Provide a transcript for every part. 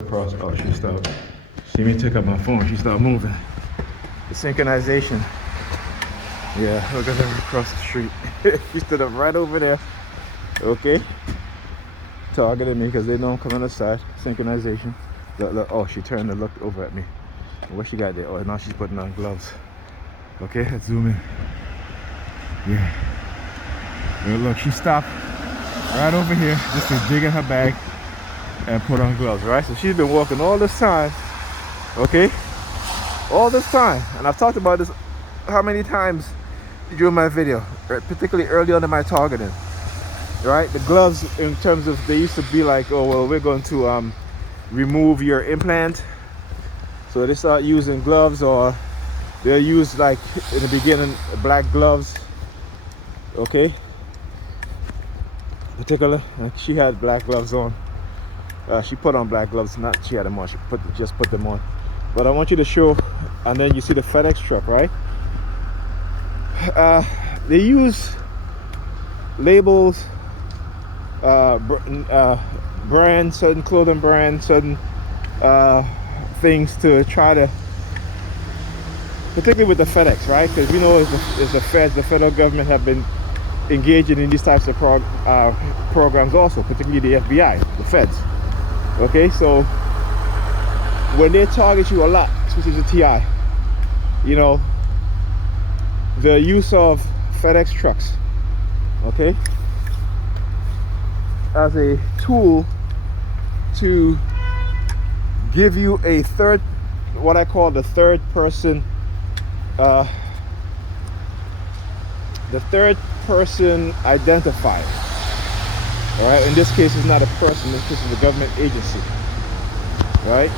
Across. Oh, she stopped. See me take up my phone. She stopped moving. The synchronization. Yeah, look at her across the street. She stood up right over there. Okay. Targeting me because they know I'm coming aside. Synchronization. Look. Oh, she turned and looked over at me. What she got there? Oh, now she's putting on gloves. Okay, let's zoom in. Yeah. Well, look, she stopped right over here just to dig in her bag and put on gloves, right? So she's been walking all this time, okay? All this time. And I've talked about this how many times during my video, particularly early on in my targeting, right? The gloves, in terms of, they used to be like, oh, well, we're going to remove your implant. So they start using gloves, or they'll use, like in the beginning, black gloves, okay? Particular, like she had black gloves on. She put on black gloves, not she had them on, she just put them on. But I want you to show, and then you see the FedEx truck, right? They use labels, brands, certain clothing brands, certain things to try to, particularly with the FedEx, right? Because we know as the feds, the federal government have been engaging in these types of programs also, particularly the FBI, the feds. Okay, so when they target you a lot, especially the TI, you know, the use of FedEx trucks, okay, as a tool to give you a third, what I call the third person identifier. All right, in this case, it's not a person, in this case, it's a government agency, right?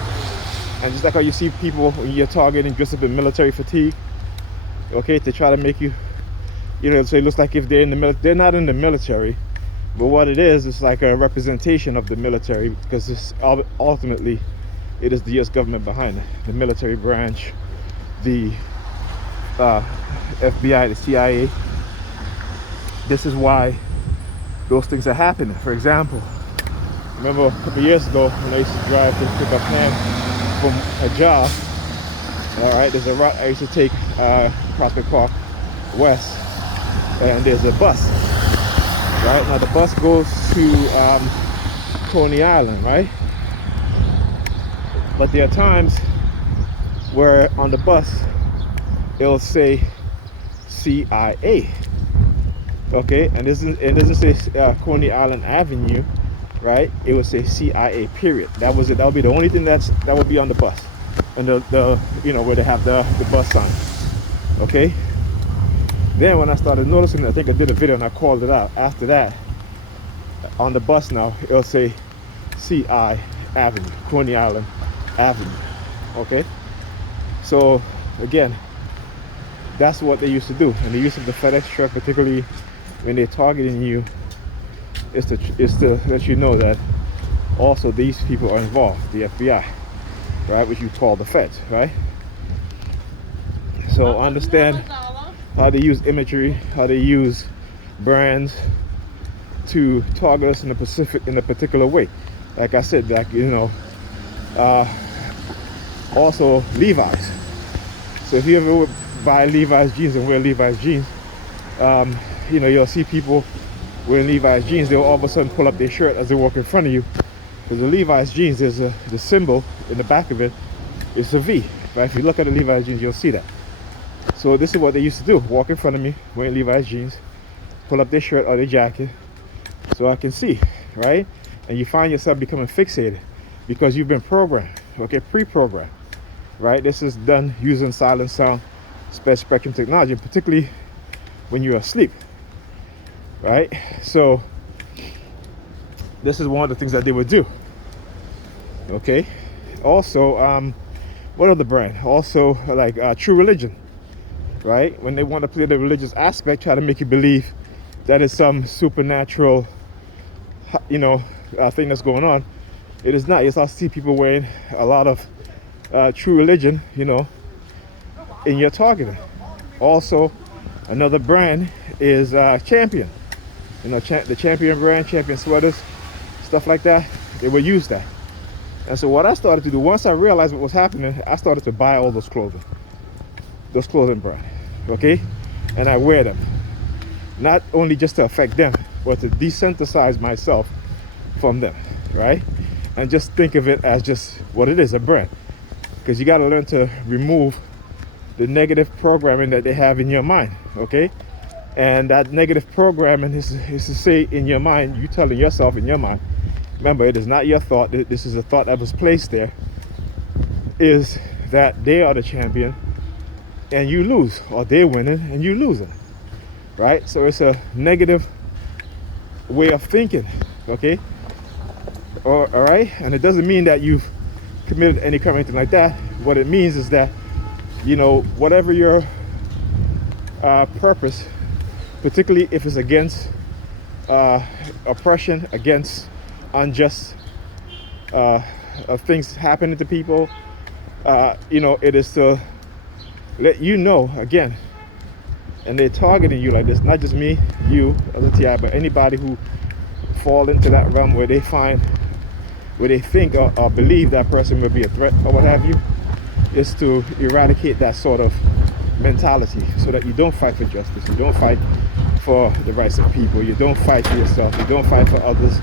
And just like how you see people when you're targeting dressed up in military fatigue, okay, to try to make you, you know, so it looks like if they're in the military, they're not in the military, but what it is, it's like a representation of the military, because it's ultimately, it is the U.S. government behind it, the military branch, the FBI, the CIA. This is why those things are happening. For example, remember a couple years ago when I used to drive to pick up Pam from a job. All right, there's a route I used to take, Prospect Park West, and there's a bus. Right now, the bus goes to Coney Island, right? But there are times where on the bus it'll say CIA. Okay, and it doesn't say Coney Island Avenue, right? It would say CIA, period. That was it. That would be the only thing that would be on the bus, and the you know, where they have the bus sign. Okay. Then when I started noticing, I think I did a video and I called it out. After that, on the bus now, it'll say CI Avenue, Coney Island Avenue. Okay. So again, that's what they used to do, and the use of the FedEx truck, particularly when they're targeting you, is to let you know that also these people are involved, the FBI, right, which you call the feds, right? So understand how they use imagery, how they use brands to target us in a particular way. Like I said, like, you know, also Levi's. So if you ever buy Levi's jeans and wear Levi's jeans, you know, you'll see people wearing Levi's jeans. They'll all of a sudden pull up their shirt as they walk in front of you, because the Levi's jeans, there's the symbol in the back of it, it's a V, right? If you look at the Levi's jeans, you'll see that. So this is what they used to do: walk in front of me wearing Levi's jeans, pull up their shirt or their jacket so I can see, right? And you find yourself becoming fixated because you've been programmed, okay, pre-programmed, right? This is done using silent sound spectrum technology, particularly when you're asleep, right? So this is one of the things that they would do. Okay. Also, what other brand? Also, like True Religion, right? When they want to play the religious aspect, try to make you believe that is some supernatural, you know, thing that's going on. It is not. Yes, I see people wearing a lot of True Religion, you know, in your targeting. Also, another brand is Champion. You know, the Champion brand, Champion sweaters, stuff like that. They will use that. And so what I started to do, once I realized what was happening, I started to buy all those clothing brand, okay? And I wear them, not only just to affect them, but to desensitize myself from them, right? And just think of it as just what it is, a brand. Because you got to learn to remove the negative programming that they have in your mind, okay? And that negative programming is to say in your mind, you telling yourself in your mind, remember, it is not your thought, this is a thought that was placed there, is that they are the champion and you lose, or they're winning and you losing, right? So it's a negative way of thinking, okay? All right? And it doesn't mean that you've committed any crime or anything like that. What it means is that, you know, whatever your purpose, particularly if it's against oppression, against unjust things happening to people, you know, it is to let you know again. And they're targeting you like this, not just me, you as a TI, but anybody who fall into that realm where they think or believe that person will be a threat or what have you, is to eradicate that sort of mentality, so that you don't fight for justice, you don't fight for the rights of people, you don't fight for yourself, you don't fight for others,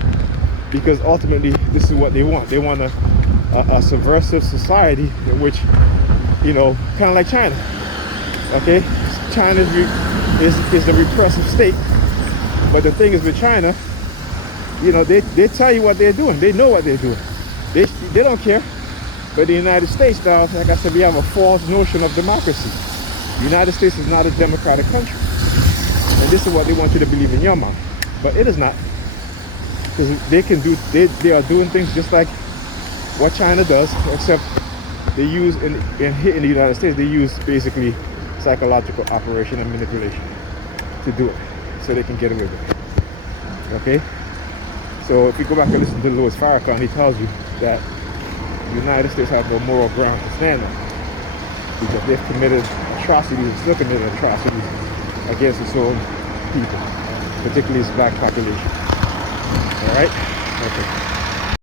because ultimately this is what they want. They want a subversive society in which, you know, kind of like China, okay? China is a repressive state, but the thing is with China, you know, they tell you what they're doing, they know what they're doing, they don't care. But the United States now, like I said, we have a false notion of democracy. The United States is not a democratic country. And this is what they want you to believe in your mind. But it is not. Because they are doing things just like what China does, except they use, in the United States, they use basically psychological operation and manipulation to do it, so they can get away with it. Okay? So if you go back and listen to Louis Farrakhan, he tells you that the United States have no moral ground to stand on, because they've committed atrocities, still committed atrocities against its own people, particularly its black population. All right? Okay.